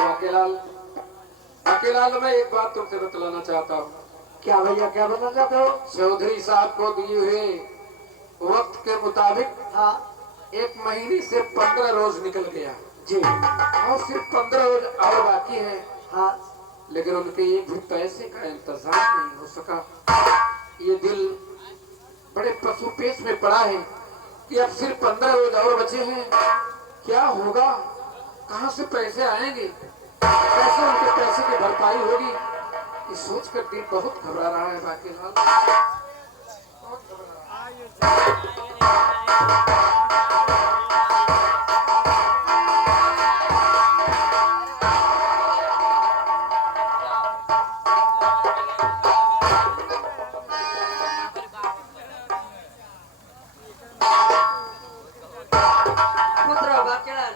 बाकीलाल, बाकीलाल, मैं एक बात तुमसे बतलाना चाहता हूँ। क्या भैया, क्या बताना चाहते हो? चौधरी साहब को दिए हुए वक्त के मुताबिक हाँ 1 महीने से 15 रोज निकल गया जी। और सिर्फ 15 रोज और बाकी है। हाँ लेकिन उनके एक भी पैसे का इंतजाम नहीं हो सका। ये दिल बड़े पशुपेश में पड़ा है कि अब सिर्फ 15 रोज और बचे हैं। क्या होगा, कहाँ से पैसे आएंगे, कैसे उनके पैसे की भरपाई होगी, ये सोच कर दिल बहुत घबरा रहा है बाकीलाल, बहुत घबरा रहा है। पुत्र बाकीलाल,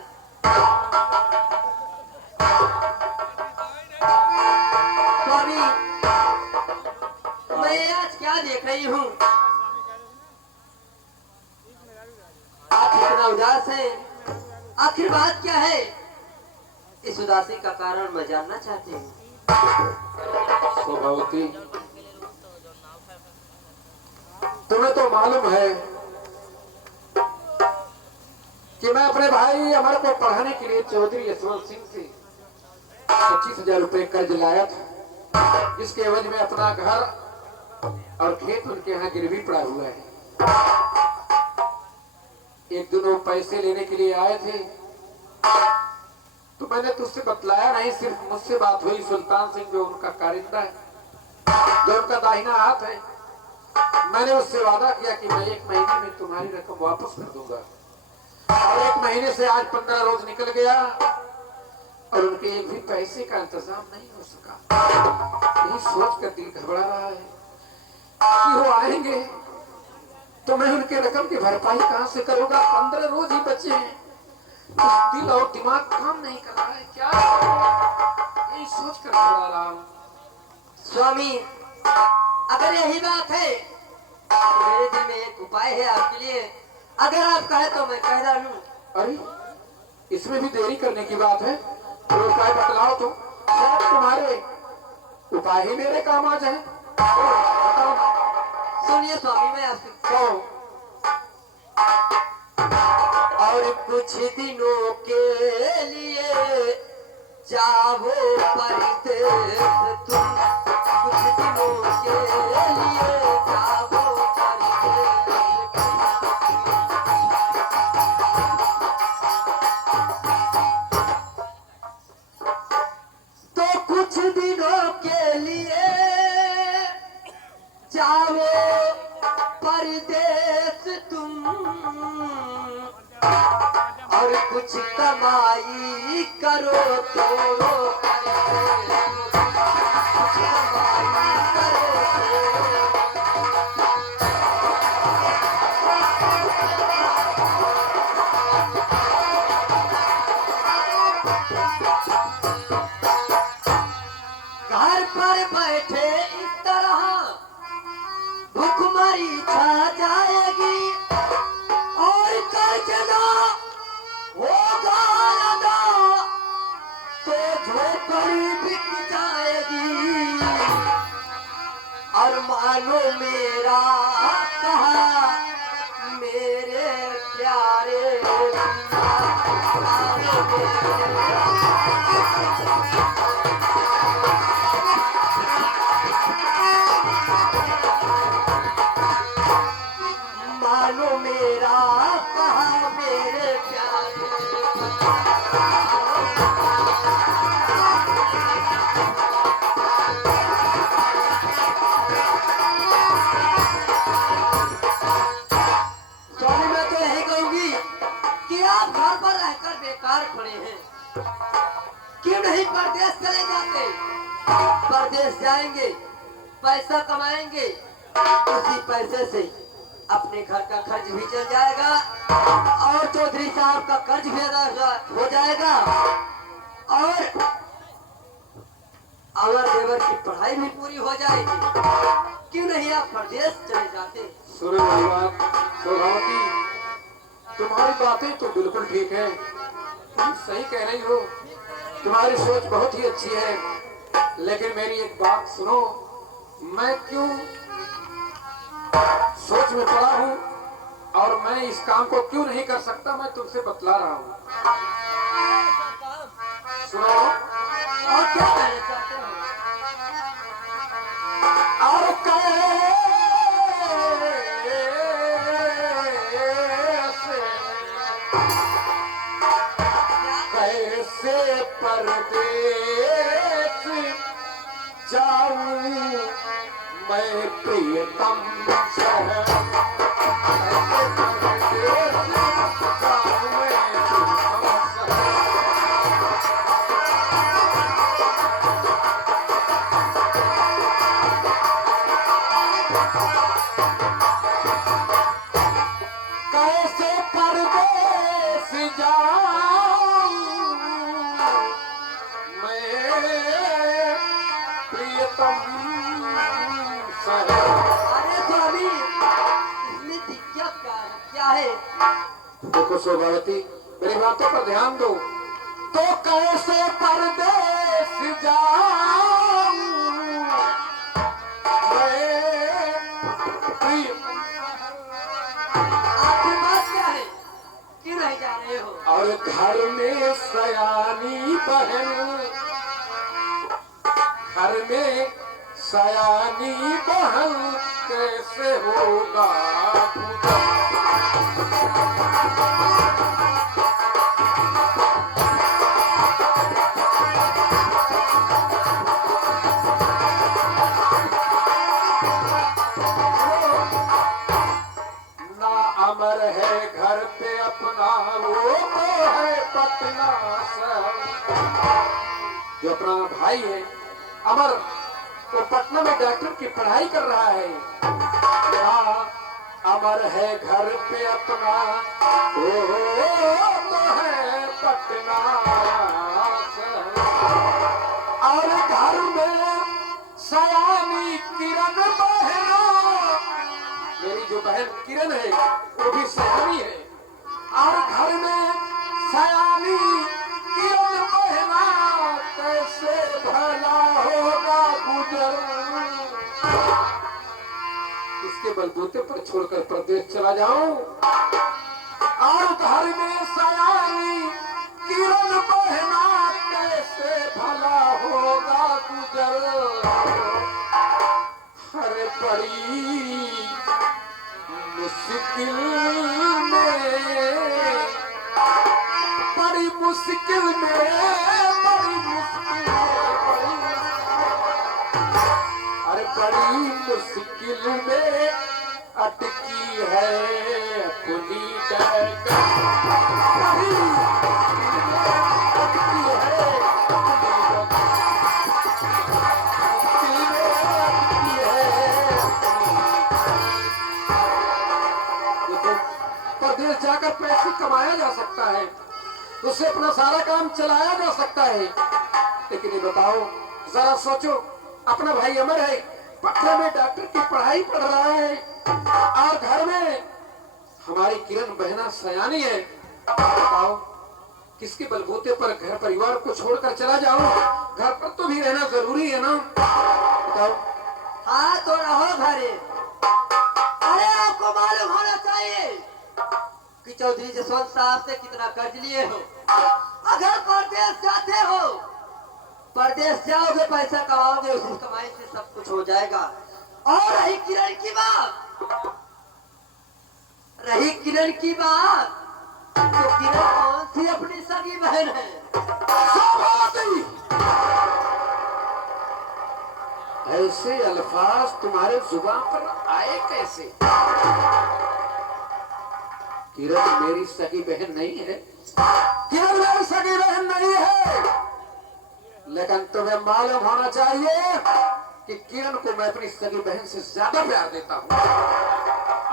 स्वामी मैं आज क्या देख रही हूँ? आप इतना उदास है, आखिर बात क्या है? इस उदासी का कारण मैं जानना चाहती हूँ। स्वभावती, तुम्हें तो मालूम है कि मैं अपने भाई अमर को पढ़ाने के लिए चौधरी यशवंत सिंह से 25,000 रुपए कर्ज लाया था, जिसके एवज में अपना घर और खेत उनके यहाँ गिरवी पड़ा हुआ है। एक दिन वो पैसे लेने के लिए आए थे तो मैंने तुझसे बतलाया नहीं, सिर्फ मुझसे बात हुई। सुल्तान सिंह जो उनका कारिंदा है, जो उनका दाहिना हाथ है, मैंने उससे वादा किया कि मैं 1 महीने में तुम्हारी रकम वापस कर दूंगा। और 1 महीने से आज 15 रोज निकल गया और उनके एक भी पैसे का इंतजाम नहीं हो सका। यही सोच कर दिल घबरा रहा है कि वो आएंगे तो मैं उनके रकम की भरपाई कहां से करूंगा। 15 रोज ही बचे हैं, कुछ दिल और दिमाग काम नहीं कर रहा है। क्या यही सोच कर घबरा रहा हूं। स्वामी अगर यही बात है तो मेरे दिल में एक उपाय है आपके लिए। अगर आप कहे तो मैं कह डालूं। अरे इसमें भी देरी करने की बात है, तो उपाय बतलाओ तो शायद तुम्हारे उपाय ही मेरे काम आ जाए। बताओ। सुनिए स्वामी, मैं आपसे और कुछ दिनों के लिए जाओ परदेस तुम, कुछ दिनों के लिए जाओ परदेस। तो कुछ दिनों के लिए जाओ परदेस तुम और कुछ कमाई करो तो परदेस, कुछ कमाई करो तो। घर पर बैठे इस तरह भूखमरी छा जाएगी और कर्जना होगा अदा तो झोपड़ी बिक जाएगी। और मानो मेरा कहा मेरे प्यारे मानो मेरा कहा मेरे प्यारे। स्वामी मैं तो यही कहूंगी कि आप घर पर रहकर बेकार खड़े हैं, क्यों नहीं परदेश चले जाते? परदेश जाएंगे, पैसा कमाएंगे, उसी पैसे से अपने घर का खर्च भी चल जाएगा और चौधरी साहब का कर्ज भी अदा हो जाएगा और अमर देवर की पढ़ाई भी पूरी हो जाएगी। क्यों नहीं आप परदेश चले जाते? सुनो मेरी बात, स्वभावती, तुम्हारी बातें तो बिल्कुल ठीक है, तुम सही कह रही हो, तुम्हारी सोच बहुत ही अच्छी है। लेकिन मेरी एक बात सुनो, मैं क्यों सोच में पड़ा हूँ और मैं इस काम को क्यों नहीं कर सकता, मैं तुमसे बतला रहा हूँ। सुनो, और क्या कहना चाहते हो? और कैसे परदेस जाऊं मैं प्रियतम शहर, कैसे परदेस जाऊं मैं प्रियतम शहर। कैसे परदेस जाऊं मैं प्रियतम शहर। अरे स्वामी, इसमें दिक्कत क्या है? देखो शोभावती, मेरी बातों पर ध्यान दो। तो कैसे परदेस जाऊं मैं प्रियतम आपकी बात क्या है? क्यों नहीं जा रहे हो? और घर में सयानी बहन, घर में सयानी बहन कैसे होगा गुजर। ना अमर है घर पे अपना, वो तो है पटना शहर। जो अपना भाई है अमर, वो पटना में डॉक्टर की पढ़ाई कर रहा है। ना अमर है घर पे अपना, वो तो है पटना शहर। और घर में सयानी किरण बहना, मेरी जो बहन किरण है वो भी सयानी है। और घर में सयानी किरण बहना कैसे भला होगा गुजर। इसके बलबूते पर छोड़कर प्रदेश चला जाऊं, और घर में सयानी किरण बहना कैसे भला होगा गुजर। हर बड़ी मुश्किल में, बड़ी मुश्किल में, बड़ी मुश्किल में, अरे बड़ी मुश्किल में अटकी है अपनी जगह। बड़ी मुश्किल में अटकी है अपनी जगह, मुश्किल में अटकी है अपनी। परदेश जाकर पैसे कमाया जा सकता है, उससे अपना सारा काम चलाया जा सकता है। लेकिन ये बताओ, जरा सोचो, अपना भाई अमर है, पटना में डॉक्टर की पढ़ाई पढ़ रहा है, और घर में हमारी किरण बहना सयानी है। बताओ, किसके बलबूते पर घर परिवार को छोड़कर चला जाऊं? घर पर तो भी रहना जरूरी है ना। बताओ। हाँ तो रहो घरे। अरे आपको मालूम होना चाहिए कि चौधरी जसवंत साहब से कितना कर्ज लिए हो। अगर परदेश जाते हो, परदेश जाओगे, पैसा कमाओगे, उसी कमाई से सब कुछ हो जाएगा। और रही किरण की बात, रही किरण की बात, तो किरण कौन सी अपनी सगी बहन है? ऐसे अल्फाज तुम्हारे जुबान पर आए कैसे? किरण मेरी सगी बहन नहीं है, किरण मेरी सगी बहन नहीं है। लेकिन तुम्हें मालूम होना चाहिए कि किरण को मैं अपनी सगी बहन से ज्यादा प्यार देता हूँ।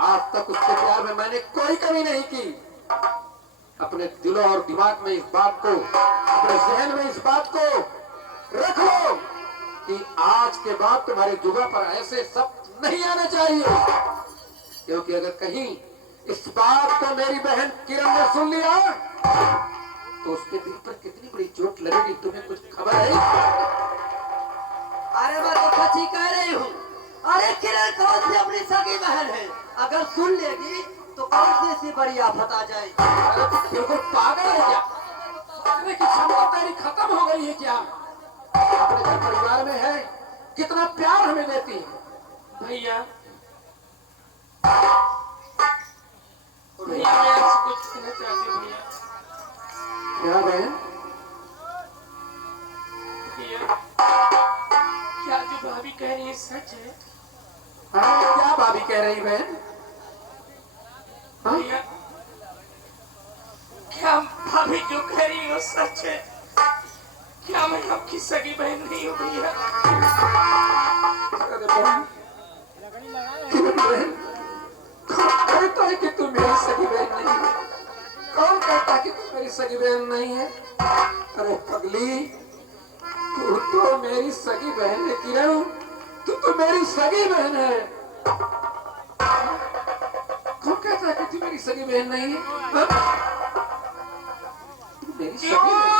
आज तक उसके प्यार में मैंने कोई कमी नहीं की। अपने दिलों और दिमाग में इस बात को, अपने जहन में इस बात को रख लो कि आज के बाद तुम्हारी जुबान पर ऐसे शब्द नहीं आने चाहिए। क्योंकि अगर कहीं इस बात को मेरी बहन किरण ने सुन लिया तो उसके दिल पर कितनी बड़ी चोट लगेगी, तुम्हें कुछ खबर है? अरे मैं तो सच ही कह रही हूँ। अरे किरण कौन सी अपनी सगी बहन है, अगर सुन लेगी तो कौन सी ऐसी बड़ी आफत आ जाएगी। अरे तू बिल्कुल पागल है क्या? सोचने की क्षमता तेरी खत्म हो गई है क्या? अपने घर परिवार में है, कितना प्यार हमें देती है। भैया भैया मैं आपसे कुछ कहना चाहती हूँ भैया। क्या बहन? भैया क्या जो भाभी कह रही है सच है? हाँ, क्या भाभी कह रही बहन? हाँ? भैया क्या भाभी जो कह रही है वो सच है? क्या मैं आपकी सगी बहन नहीं हूँ भैया? अरे बहन, बहन, कौन कहता है कि तू मेरी सगी बहन नहीं है? कौन कहता है कि तू मेरी सगी बहन नहीं है? अरे पगली, तू तो मेरी सगी बहन है किरण, तू तो मेरी सगी बहन है। कौन कहता है कि तू मेरी सगी बहन नहीं है? हाँ? तू मेरी सगी बहन।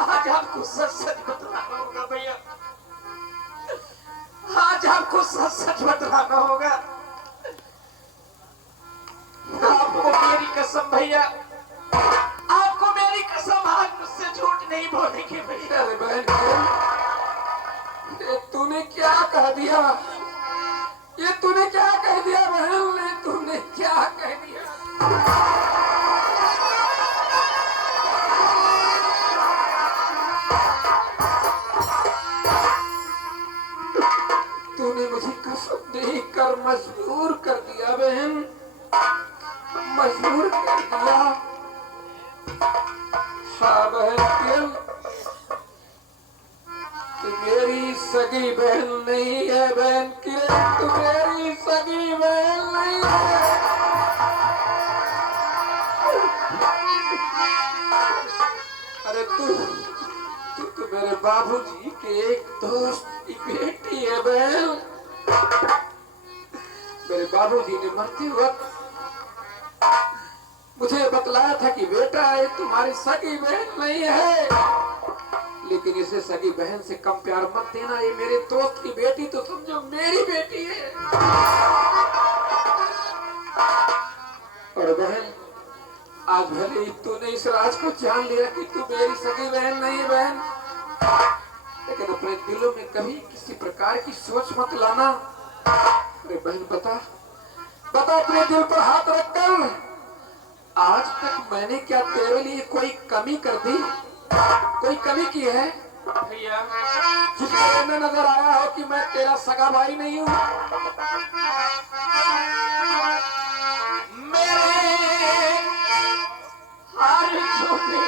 आज आपको सच सच बतलाना होगा भैया। आज आपको सच सच बतलाना होगा। आपको मेरी कसम भैया, आपको मेरी कसम, आज मुझसे झूठ नहीं बोलेंगे भैया। अरे बहन, ये तूने क्या कह दिया? ये तूने क्या कह दिया बहन? ने तूने क्या कह दिया? तूने मुझे कसम नहीं कर मजबूर कर दिया बहन, मजबूर कर दिया। हाँ बहन किरण, तू मेरी सगी बहन नहीं है बहन किरण, तू मेरी सगी बहन नहीं है। अरे तू मेरे बाबूजी के एक दोस्त की बेटी है बहन। मेरे बाबूजी ने मरते वक्त मुझे बतलाया था कि बेटा ये तुम्हारी सगी बहन नहीं है, लेकिन इसे सगी बहन से कम प्यार मत देना, ये मेरे दोस्त की बेटी तो समझो मेरी बेटी है। और बहन, आज भले ही तूने इस राज को जान लिया कि तू मेरी सगी बहन नहीं बहन, लेकिन अपने दिलों में कभी किसी प्रकार की सोच मत लाना। अरे बहन बता अपने दिल पर हाथ रखकर, आज तक मैंने क्या तेरे लिए कोई कमी कर दी? कोई कमी की है भैया? जिसमें मैं नजर आया हो कि मैं तेरा सगा भाई नहीं हूँ? मेरे हर छोटे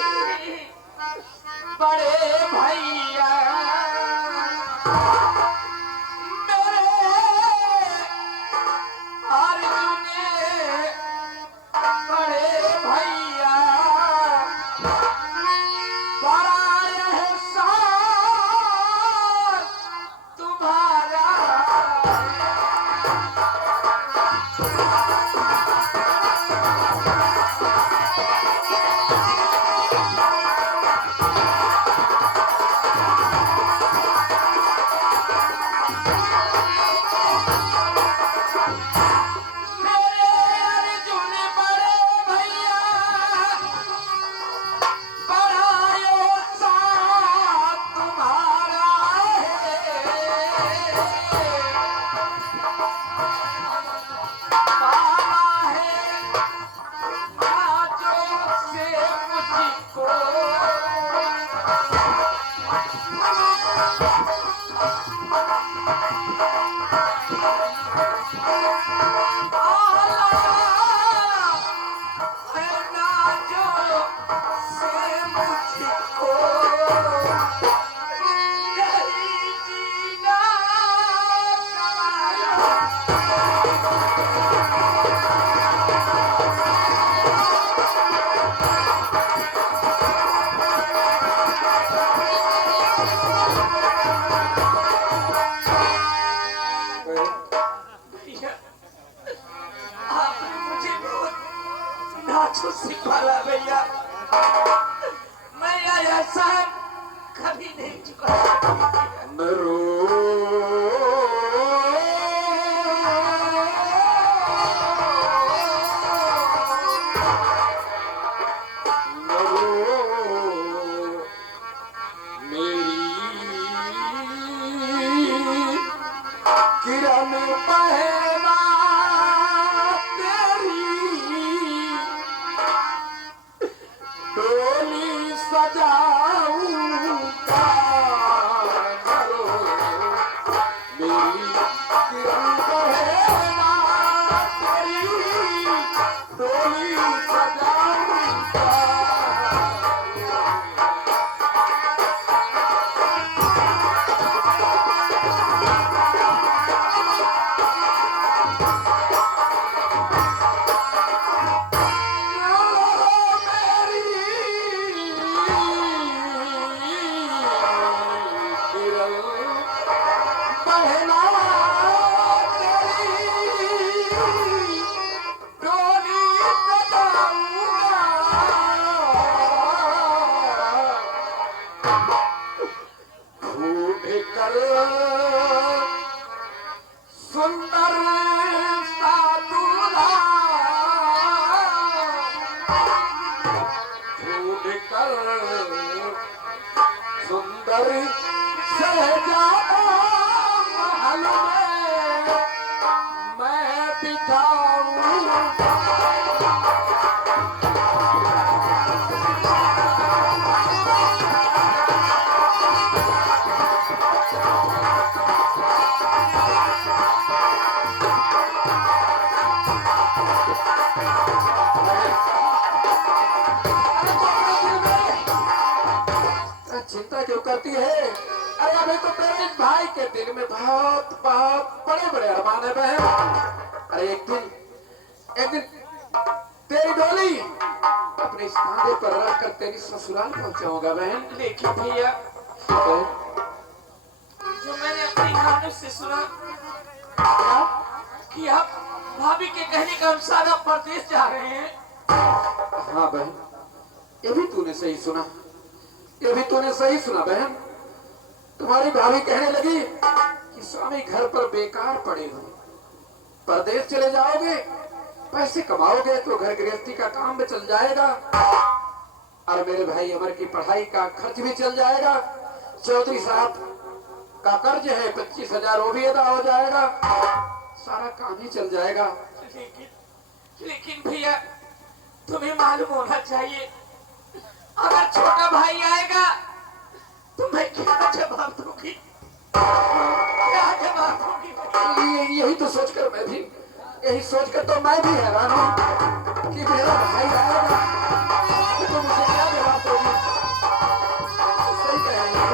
बड़े भैया, मेरे हर छोटे बड़े भैया, बड़ा एहसान तुम्हारा। सिखाला भैया, मैं यह एहसान कभी नहीं चुका। चिंता क्यों करती है? अरे अभी तो तेरे भाई के दिल में बहुत बहुत बड़े बड़े अरमान है बहन। अरे एक दिन तेरी डोली अपने इस कांधे पर रख कर तेरी ससुराल पहुंचाऊंगा बहन। लेकिन भैया, जो मैंने अपनी कानों से सुना कि आप भाभी के कहने के अनुसार आप परदेश जा रहे हैं। हाँ बहन, ये भी तूने सही सुना, ये भी तूने सही सुना बहन। तुम्हारी भाभी कहने लगी कि स्वामी घर पर बेकार पड़े हो, परदेश चले जाओगे, पैसे कमाओगे तो घर गृहस्थी का काम भी चल जाएगा और मेरे भाई अमर की पढ़ाई का खर्च भी चल जाएगा। चौधरी साहब का कर्ज है 25,000, वो भी अदा हो जाएगा, सारा काम ही चल जाएगा। लेकिन भैया, तुम्हें मालूम होना चाहिए, अगर छोटा भाई आएगा तो मैं क्या जवाब दूंगी, क्या जवाब दूंगी? यही तो सोचकर मैं भी, यही सोचकर तो मैं भी हैरान हूँ कि मेरा भाई आएगा तो मुझे क्या जवाब दोगी? सही कह रही हो।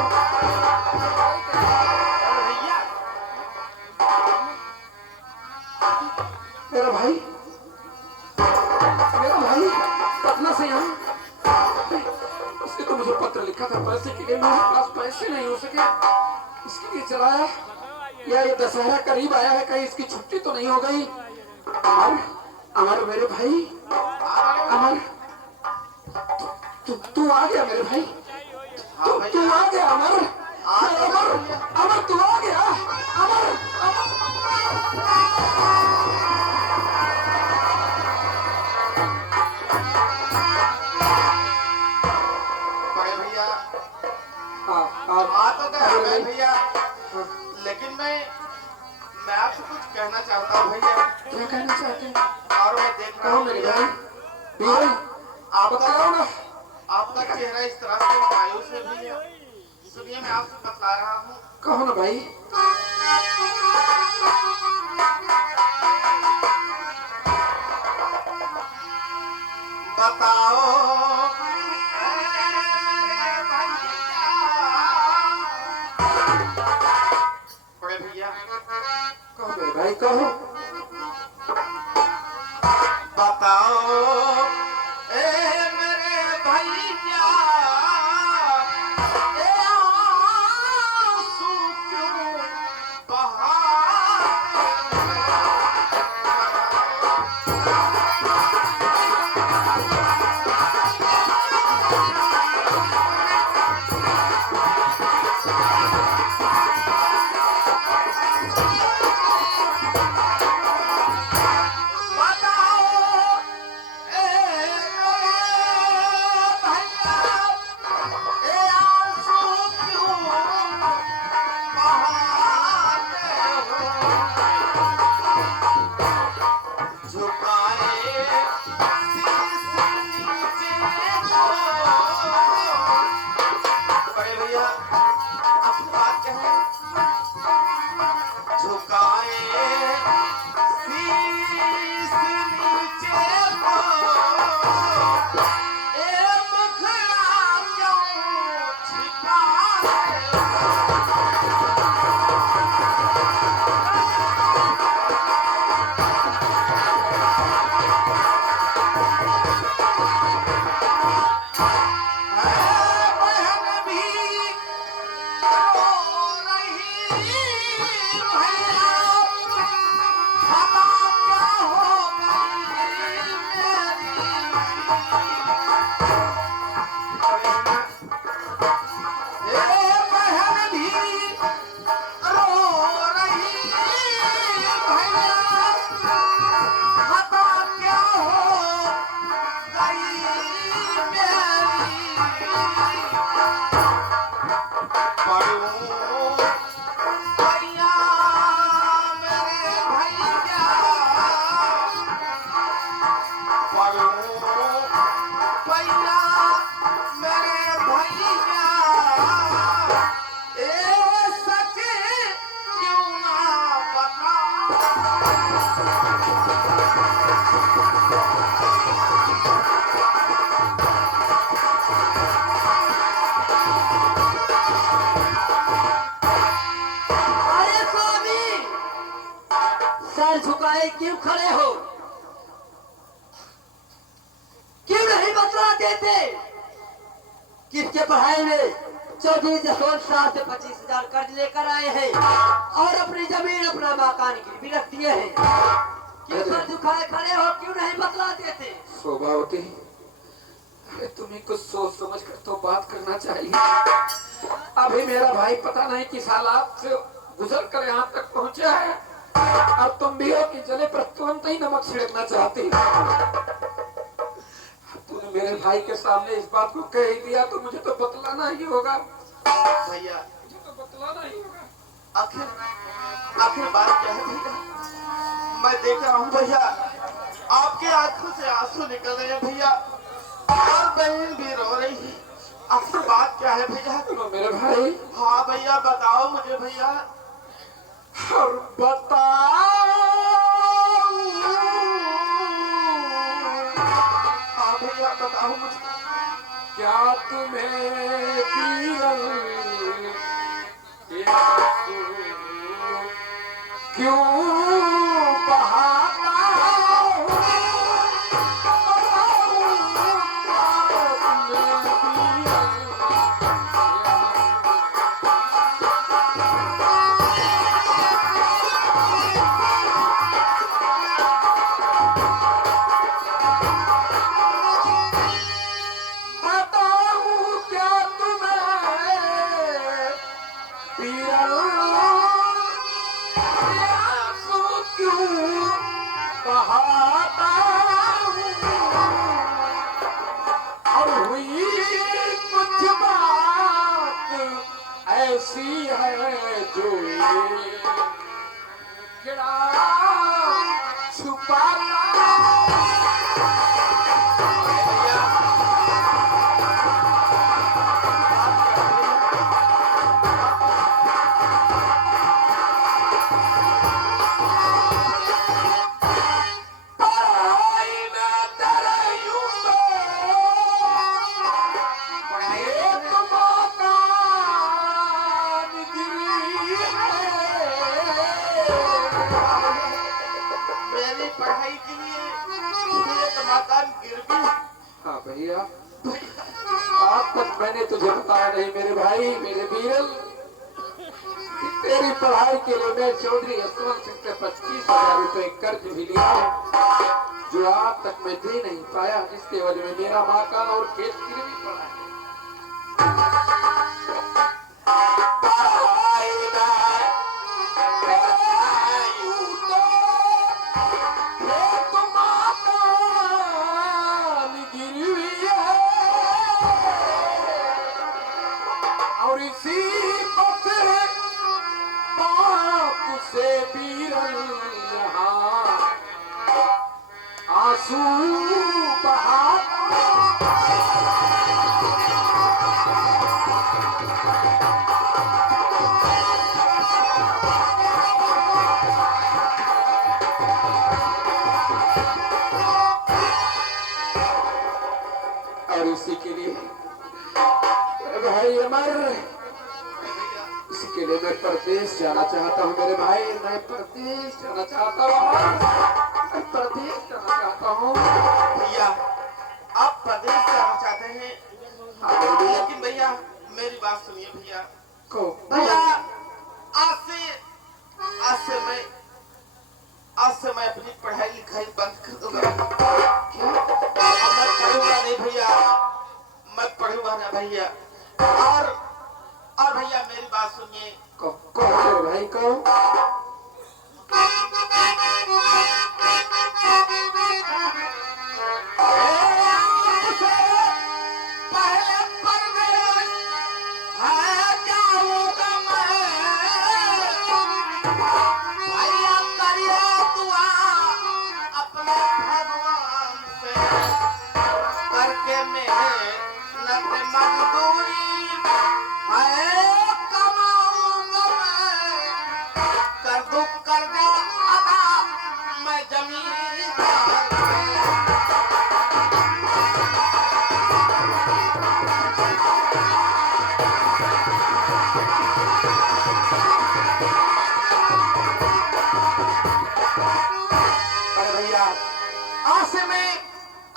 भैया, मेरा भाई पटना से यहाँ, उसने तो मुझे पत्र लिखा था पैसे के लिए, मेरे पास पैसे नहीं हो सके, इसके लिए चलाया। या ये दशहरा करीब आया है, कहीं इसकी छुट्टी तो नहीं हो गई। अमर, अमर मेरे भाई, अमर तू आ गया मेरे भाई, तू आ गया अमर, अमर अमर तू आ गया अमर, भैया, लेकिन मैं आपसे कुछ कहना चाहता हूँ भैया। क्या कहना चाहते हैं? और मैं देख रहा हूँ मेरे भाई, आपका चेहरा इस तरह से मायूस है भैया, सुनिए मैं आपसे बतला रहा हूँ। कहो ना भाई। बताओ बड़े भैया, कहो मेरे भाई कहो। बताओ ए मेरे भैया, ए आंसू क्यों बहा अरे स्वामी, सर झुकाए क्यों खड़े हो? क्यों नहीं बतला देते? किसके पढ़ाई में चौधरी जसवंत साहब से 25,000 कर्ज लेकर आए हैं और अपनी जमीन अपना मकान गिरवी रख दिए हैं। क्यों सर झुकाए खड़े हो? क्यों नहीं बतला देते? शोभावती, अरे तुम्हें कुछ सोच समझ कर तो बात करना चाहिए। अभी मेरा भाई पता नहीं किस हालात से गुजर कर यहाँ तक पहुँचा है, अब तुम भी हो कि जले पर तुरंत ही नमक छिड़कना चाहती हो। तूने मेरे भाई के सामने इस बात को कह ही दिया तो मुझे तो बतलाना ही होगा। भैया, मुझे तो बतलाना ही होगा। आखिर आखिर बात क्या है भैया? मैं देख रहा हूँ भैया, आपके आंखों से आंसू निकल रहे हैं भैया, और बहन भी रो रही है। आखिर बात क्या है भैया? सुनो मेरे भाई। हाँ भैया, बताओ मुझे भैया। और बताओ। हाँ भैया, बताओ मुझे। क्या तुम्हें पीरल के आंसू क्यों बहाता हूँ? बताऊँ क्या तुम्हें पीरल के आंसू क्यों बहाता हूँ? और हुई कुछ बात ऐसी है जो ये गिरा छुपाता। भैया आज तक मैंने तुझे बताया नहीं मेरे भाई मेरे वीरल कि तेरी पढ़ाई के लिए मैं चौधरी यशवंत सिंह से 25,000 रुपए कर्ज भी लिया है, जो आज तक मैं दे नहीं पाया, जिसके वजह में मेरा मकान और खेत गिरवी पड़ा है। और इसी पत्थर बाप से बीरल यहाँ आंसू बहा और इसी के लिए भाई अमर, इसके लिए मैं परदेश जाना चाहता हूँ मेरे भाई, मैं परदेश जाना चाहता हूँ, मैं परदेश जाना चाहता हूँ। भैया आप प्रदेश जाना चाहते हैं, लेकिन भैया मेरी बात सुनिए भैया। को भैया आज से मैं अपनी पढ़ाई लिखाई बंद कर दूंगा। क्या अब मैं पढ़ूंगा नहीं भैया, मैं पढ़ूंगा ना भैया। और भैया मेरी बात सुनिए। को मेरे भाई को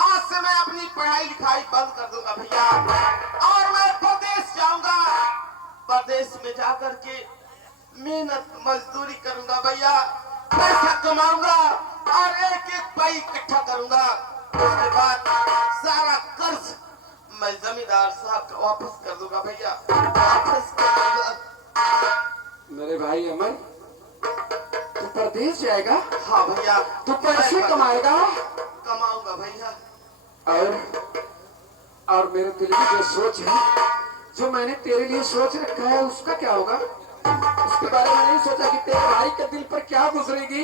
आज से मैं अपनी पढ़ाई लिखाई बंद कर दूंगा भैया, और मैं प्रदेश जाऊंगा। प्रदेश में जाकर के मेहनत मजदूरी करूंगा भैया, पैसा कमाऊंगा और एक एक पाई इकट्ठा करूंगा। उसके बाद सारा कर्ज मैं जमींदार साहब को वापस कर दूंगा भैया, वापस कर दूंगा। मेरे भाई अमर, तू परदेश जाएगा? हाँ भैया। तू पैसे कमाएगा? कमाऊंगा भैया। और मेरे दिल की जो सोच है, जो मैंने तेरे लिए सोच रखा है, उसका क्या होगा? उसके बारे में नहीं सोचा कि तेरे भाई के दिल पर क्या गुजरेगी,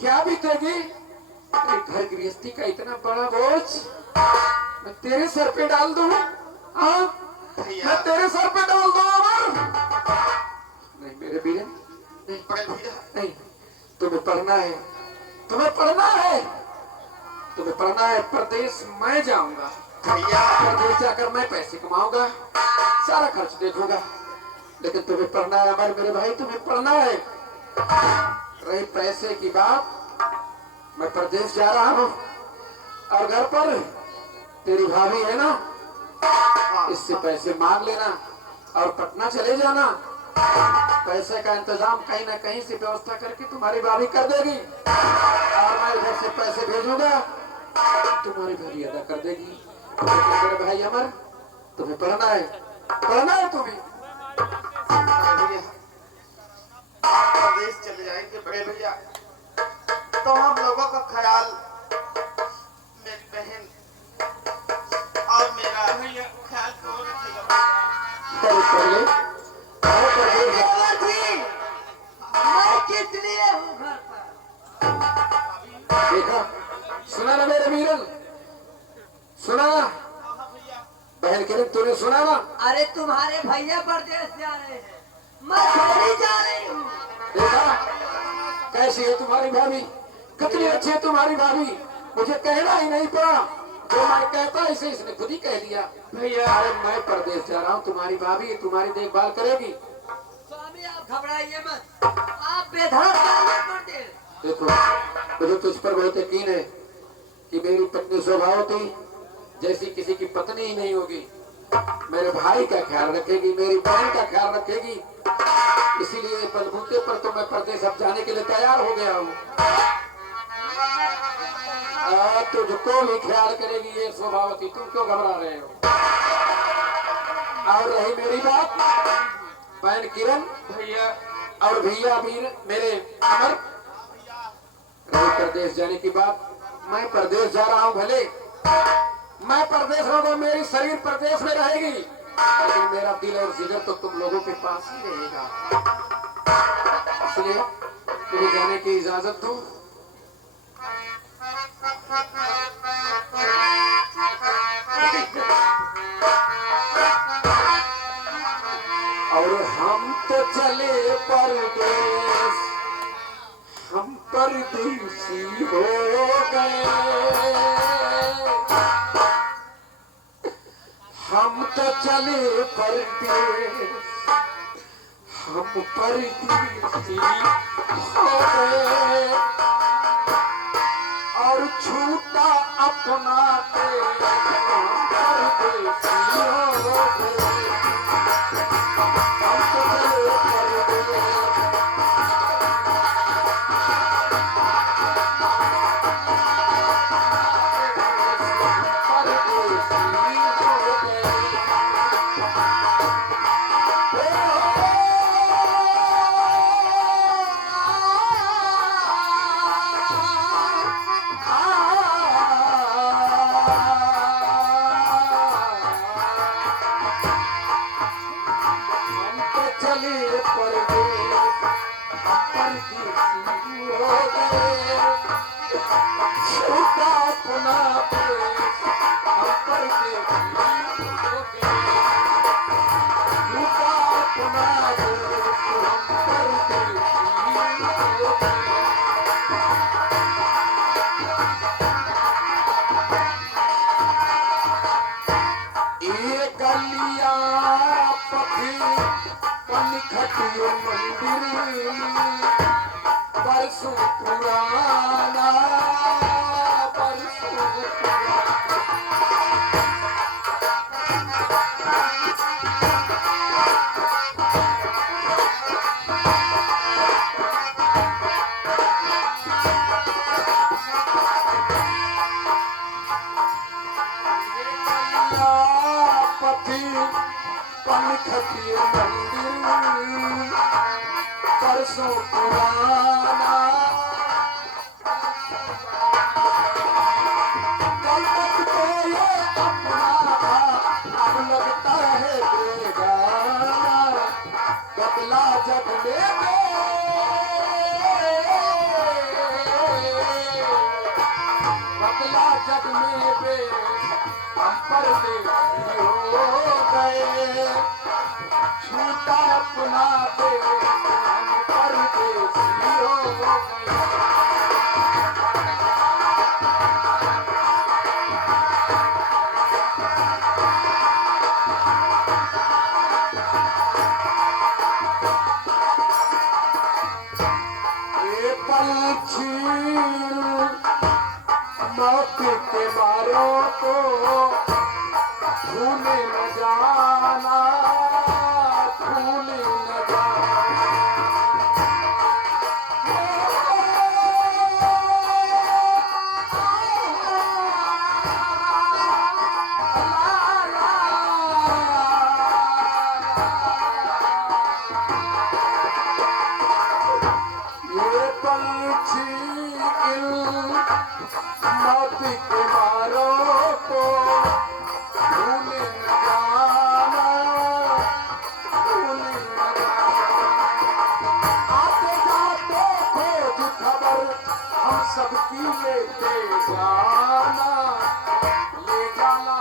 क्या बीतेगी। तेरे घर गृहस्थी का इतना बड़ा बोझ मैं तेरे सर पे डाल दूं? हाँ, मैं तेरे सर पे डाल दूं अमर? नहीं मेरे बीरन, नहीं भैया नहीं, तुम्हें पढ़ना है, तुम्हें पढ़ना है, तुम्हें पढ़ना है। प्रदेश मैं जाऊंगा, प्रदेश जाकर मैं पैसे कमाऊंगा, सारा खर्च देखूंगा, लेकिन तुम्हें पढ़ना है अमर मेरे भाई, तुम्हें पढ़ना है। रही पैसे की बात, मैं प्रदेश जा रहा हूँ, और घर पर तेरी भाभी है ना, इससे पैसे मांग लेना और पटना चले जाना। पैसे का इंतजाम कहीं ना कहीं से व्यवस्था करके तुम्हारी भाभी कर देगी, और मैं इधर से पैसे भेजूंगा, तुम्हारी भाभी अदा कर देगी। मेरे भाई अमर, तुम्हें पढ़ना है, पढ़ना है तुम्हें। प्रदेश चले जाएंगे बड़े भैया, तो हम लोगों का ख्याल मेरी बहन और मेरा ख्याल कौन रखेगा? मैं किस लिए हूँ घर पर? देखा, सुना ना मेरे वीरन, सुना ना बहन के लिए, तूने सुना ना? अरे तुम्हारे भैया प्रदेश जा रहे हैं, मैं थोड़ी जा रही हूँ। देखा कैसी है तुम्हारी भाभी, कितनी अच्छी है तुम्हारी भाभी, मुझे कहना ही नहीं पड़ा, जो मैं कहता इसे इसने खुद ही कह दिया। भैया अरे मैं प्रदेश जा रहा हूँ, तुम्हारी भाभी तुम्हारी देखभाल करेगी। स्वामी आप घबराइए मत, आप बेधड़क जाइए प्रदेश। देखो मुझे तुझ पर बहुत यकीन है कि मेरी पत्नी स्वभावती जैसी किसी की पत्नी ही नहीं होगी। मेरे भाई का ख्याल रखेगी, मेरी बहन का ख्याल रखेगी। इसीलिए बलबूते पर तो मैं परदेश अब जाने के लिए तैयार हो गया हूँ। तुझको भी ख्याल करेगी ये स्वभावती, तुम क्यों घबरा रहे हो? और रही मेरी बात, बहन किरण भैया और भैया वीर मेरे अमर, रही परदेश जाने की बात, मैं परदेश जा रहा हूँ। भले मैं परदेश रहूंगा, मेरी शरीर परदेश में रहेगी, लेकिन मेरा दिल और जिगर तो तुम लोगों के पास ही रहेगा। इसलिए तुम्हें जाने की इजाजत दो। और हम तो चले परदेश, हम परदेसी हो गए, हम तो चले परदेश, हम परदेसी हो गए। और छूटा अपना देश, हम परदेसी हो गए, हम तो चले परदेश। परसों पुराना, परसों पति पनखटिए मंदिर, परसों पुराना, कलपत को ये अपना था, अब लगता है बेगाना, बदला जग में बदला जग में बे, हम परदेसी हो गए, छूटा अपना देश, हम परदेसी हो गए। ये पंछी मौत के मारों को भूले न जाना, भूले न जाना। ये पंछी मौत के मारों को भूले न जाना, भूले न जाना। आते जाते खोज खबर हम सबकी लेते जाना, ले जाना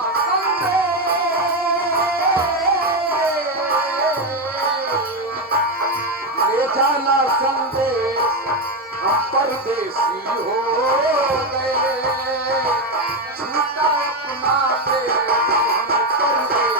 ले जाना संदेश, हम परदेसी हो गए, छूटा अपना देश, हम परदेसी।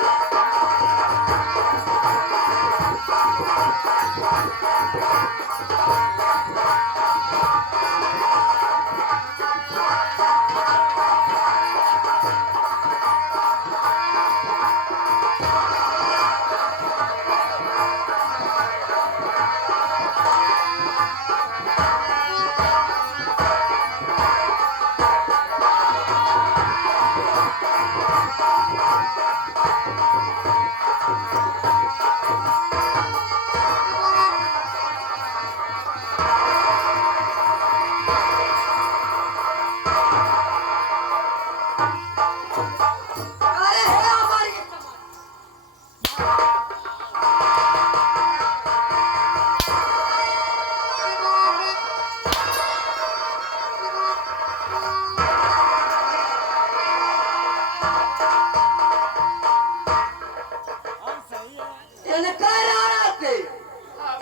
इनका राणा के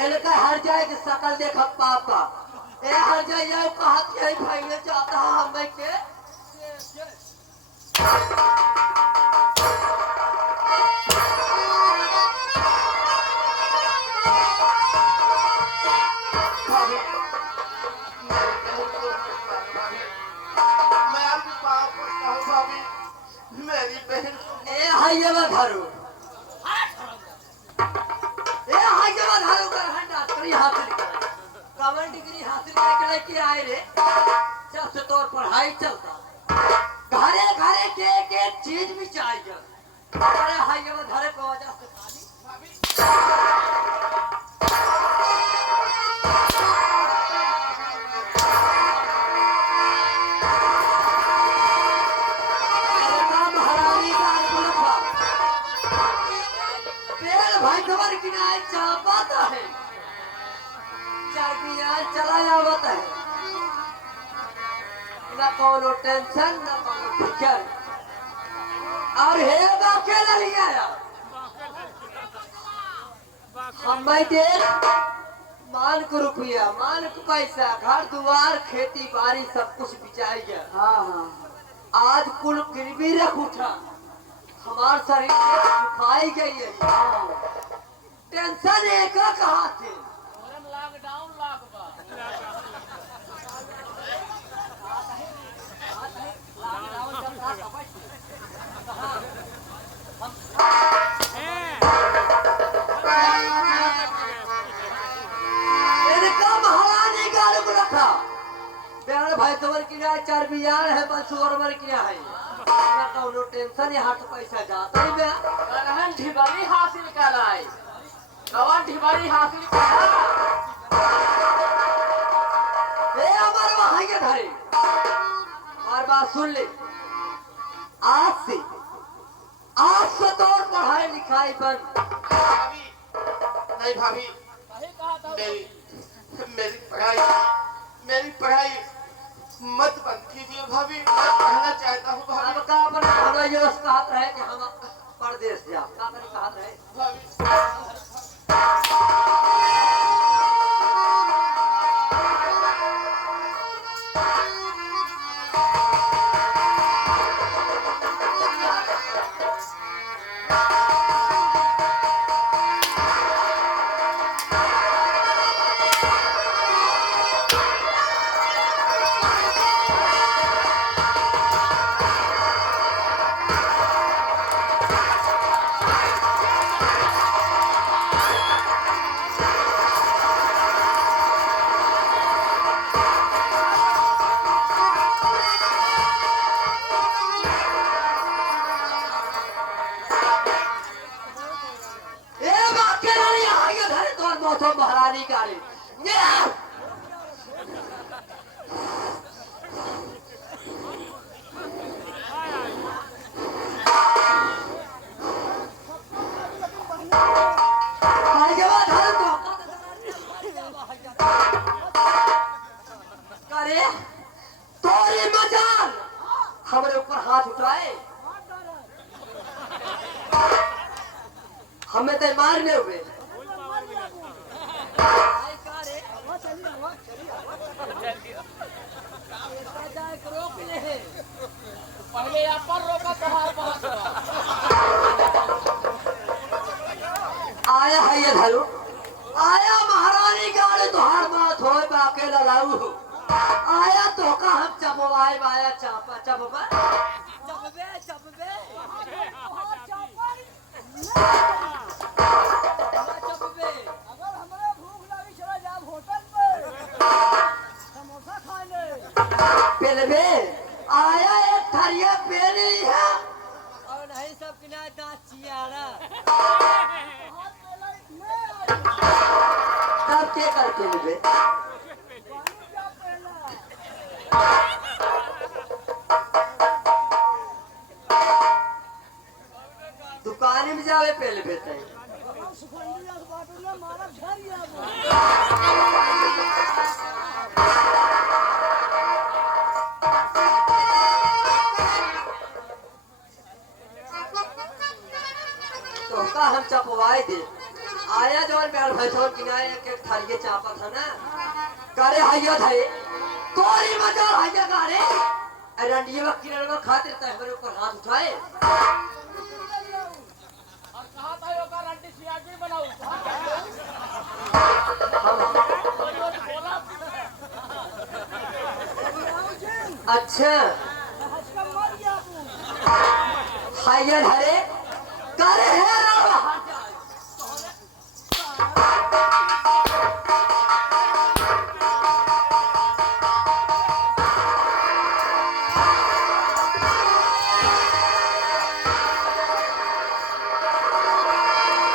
इनका हर जाए कि सकल देख पापा ए हर जाए जाओ कहा यही भाई ने चाहता हम के भाभी, मैं आपके पाँव पड़ता हूँ भाभी, मेरी बहन को ए हाइये में धरो ए हाइये में धरो कर हंडा करी हासिल कर कमन डिग्री हासिल करके लेके आए रे जब से तोर पढ़ाई चलता घरे घरे के एक चीज भी चाहिए अरे हाइये में धरे को वजह से खाली भाई खबर किनारे चाहता है चार बियान चला आवत है ना कोनो टेंशन ना कोनो फिकर और हे अकेला नहीं आया हम भाई देख मान को रुपया मान को पैसा घर द्वार खेती बाड़ी सब कुछ बिचाई गया हाँ आज कुल गिरवी रख उठा हमार शरीर सुखाई गई है टेंशन एक कहा थे लॉकडाउन इनका महारानी गाल को रखा बेड़ भाई तोर किना चार बियान है बस और मर किना है ना कोनो टेंशन यहाँ तो पैसा जाता ही बे गहन ढिबरी हासिल कराई गवन ढिबरी हासिल करा ए हमारे वहां के घरे और बात सुन ले आज से तोर पढ़ाई लिखाई बंद भाभी, नहीं भाभी, मेरी पढ़ाई मत बंद कीजिए भाभी, मैं पढ़ना चाहता हूँ भाभी। अब का अपन हमरा ये कहत रहे कि हम परदेश जा का करे कहत रहे भाभी, ए बाके रानी आगे धरे तोर मोथो महारानी गाड़ी आगे बात धरे तो करे तोरी मजाल हमारे ऊपर हाथ उठाए हमें तो मारने हुए पहले यहाँ पर रोका तो हाथ बहुत आया है ये धरो आया महारानी गाड़ी तुहार बात हो बाके ललाऊ आया तो का हम चबवाए बाया चापा चबबा चबबे चबबे चबबे अगर हमारे भूख लगी चला जाए होटल पे समोसा खाने पेलबे आया एक थरिया पेली है और नहीं सब किना दांत चियारा हाथ पेला मैं तब के कर पेलबे पानी क्या पेला दुकान में जावे पेलबे तई हम सुखंडी आज बाटू ने मारा घर या तो का हम चपवाए दे आया जवान बैल भैंसों किनारे एक एक थारिये चापा था ना करे हाइया थे कोरी मजा हाइया गारे रंडिये वक्त किनारे खातिर तय मेरे ऊपर हाथ उठाए और कहा था यो का रंडी सियाजी बनाऊं बोला अच्छा हंसकर मर गया तू हाइया धरे करे है रावा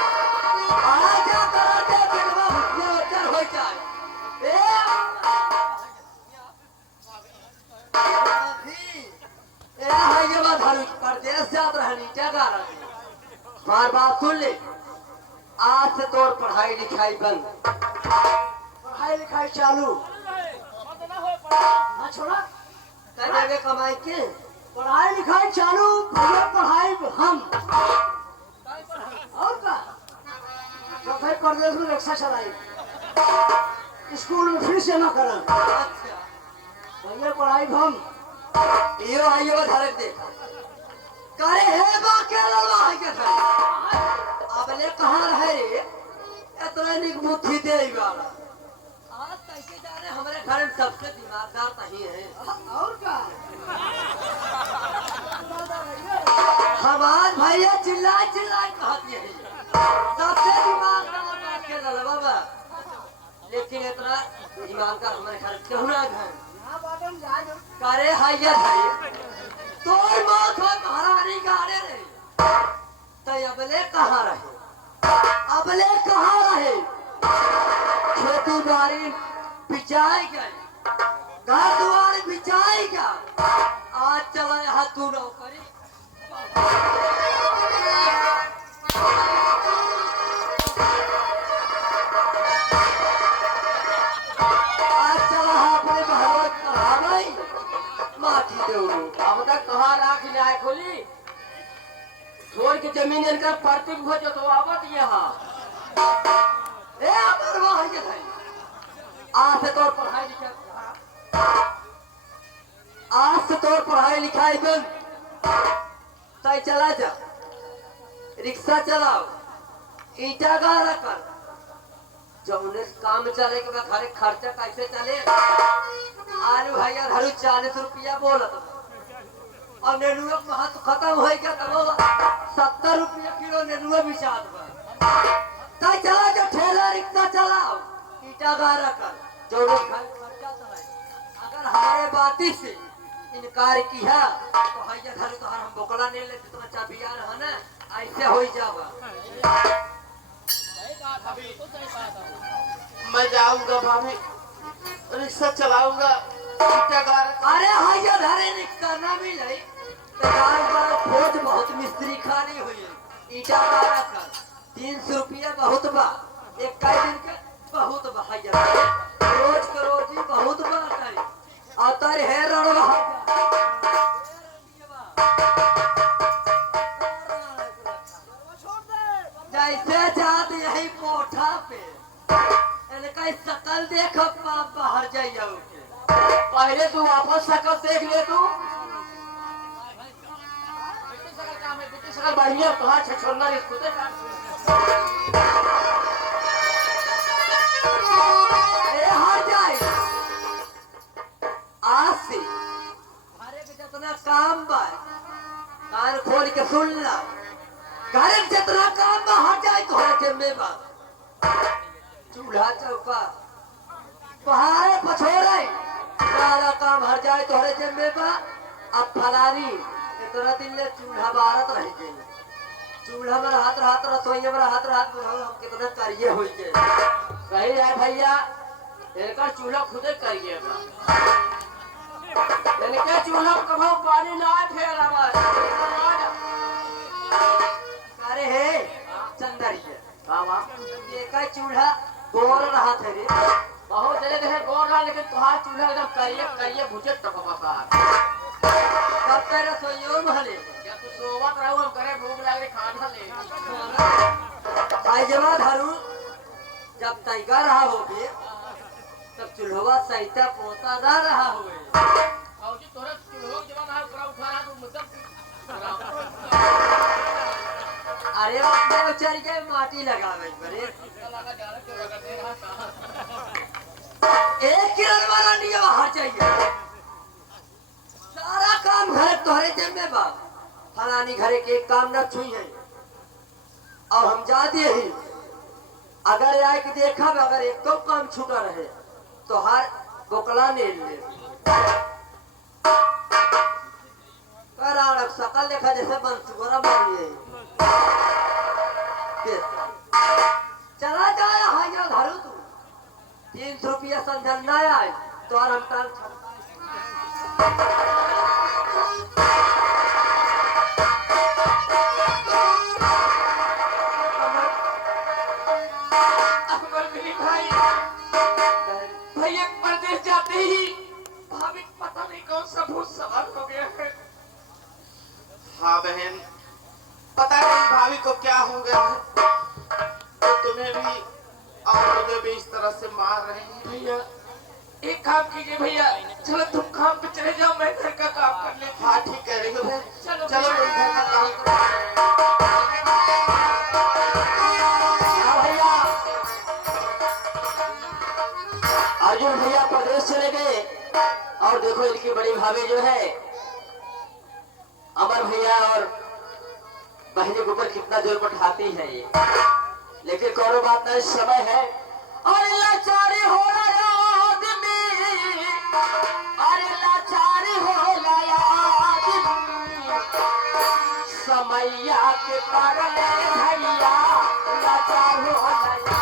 आजा कराते बिगवा भुक्कर हो जाए ए हाइया बात हरु परदेश जात रहनी क्या गारा बार बात सुन ले आज से तोर पढ़ाई लिखाई बंद पढ़ाई लिखाई चालू मत ना हो पढ़ाई छोड़ा करेंगे कमाई के पढ़ाई लिखाई चालू भैया पढ़ाई हम और का तो भाई परदेश में रिक्शा चलाई स्कूल में फिर से ना करन अच्छा भैया पढ़ाई हम यो आइयो धरक दे करे है बा के लड़वा है के भाई अब ले कहां रहे रे इतना निक बुद्धि दे वाला आज कैसे जाने हमारे घर में सबसे दिमागदार नहीं है और का हमार भैया चिल्लाए चिल्लाए कहती है सबसे दिमागदार बात के लड़वा बा लेकिन इतना दिमागदार हमारे घर क्यों ना है यहां बाटम जा करे हाइया भाई तोर मौत हो महारानी गाड़े रे तो अबले कहाँ रहे अबले कहाँ रहे खेती बाड़ी बिचाई गए घर द्वार बिचाई गया आज चला यहाँ तू नौकरी आज चला अपने भगवत कहानी माटी देवरू अब तक कहाँ राख जाए खोली छोड़ के जमीन इनका प्रतीक हो जो तो आवत यहाँ ए अमर वहाँ के भाई आज से तोर पढ़ाई लिखाई आज से तोर पढ़ाई लिखाई बंद तय चला जा रिक्शा चलाओ ईटा गाड़ा कर जब उन्हें काम चले के बाद घरे खर्चा कैसे चले आलू भैया घरू 40 रुपया बोलत और नेनुआ महत्व खत्म हो गया तब 70 रुपया किलो नेनुआ बिचात बा तय चला जो ठेला रिक्शा चलाओ ईटा गाड़ा कर जो लोग घर खर्चा चलाए अगर हमारे बाती से इनकार किया तो भैया घर तो हम बोकला नहीं लेते तो बच्चा भी आ रहा ना ऐसे हो जावा मैं जाऊंगा भाभी रिक्शा चलाऊंगा ईटा गाड़ अरे भैया धरे रिक्शा ना मिले तो गाय बड़ा खोज बहुत मिस्त्री खानी हुई है ईटा गाड़ा कर 300 रुपया बहुत बा एक कई दिन के बहुत बा भैया रोज के रोज ही बहुत बा करे अतर है रणवा छोड़ दे जैसे जात यही कोठा पे इनका शकल देख पाप बाहर जाइए पहले तू वापस शकल देख ले तू शकल बढ़िया कहाँ छे छोड़ना रे खुदे हर जाए आज से घरे के जितना काम बा कान खोल के सुन ला घरे के जितना काम बा हट जाए तो हर जिम्मे बा चूल्हा चौका पहाड़े पछोरे सारा काम हट जाए तो हर जिम्मे बा अब फलानी इतना दिन ले चूल्हा बारत रह गई चूल्हा में रात रसोईया में रात हम कितना करिए हो गए सही है भैया इनका चूल्हा खुदे करिए इनके चूल्हा में कभी पानी ना फेर अरे हे चंदरिया बाबा ये का चूल्हा गोर रहा था रे बहुत जगह देखे गोर रहा लेकिन तुहार चूल्हा एकदम करिए भुजे टपका कब तेरे सोइयो महले जब तू सोवत रहू हम करे भूख लग रही खाना ले आई जमा धरू जब तैगा रहा होगे तब चूल्हा सहिता पोता ना रहा होगे। अरे अपने चल के माटी लगावे बरे एक किरण वाला नहीं बाहर चाहिए। सारा काम घर तोहरे जिम्मे बा। फलानी घरे के एक काम न छुई है और हम जाते ही अगर आए कि देखा अगर एक तो काम छूटा रहे तो हर बोकला ने ले कराड़क सकल देखा जैसे बंसुरा मारिए चला जाए हाइया धरू तू 300 रुपया संधन ना आए तो और हम टाल भाई भैया परदेश जाते ही भाभी पता नहीं कौन सा भूत सवार हो गया है। हाँ बहन, पता नहीं भाभी को क्या हो गया है, तो तुम्हें भी और मुझे भी इस तरह से मार रहे हैं। भैया एक काम कीजिए भैया, चलो तुम काम पे चले जाओ, मैं घर का काम कर लेती हूँ। हाँ ठीक कह रही हो बहन, चलो चलो मैं घर का काम करो। हाँ भैया, अर्जुन भैया प्रदेश चले गए और देखो इनकी बड़ी भाभी जो है अमर भैया और बहनी के ऊपर कितना जोर उठाती है ये, लेकिन कोनो बात नहीं, समय है। और लाचारी हो रहा आदमी, अरे लाचारी हो रहा आदमी, समैया के कारण भैया लाचार हो रहा।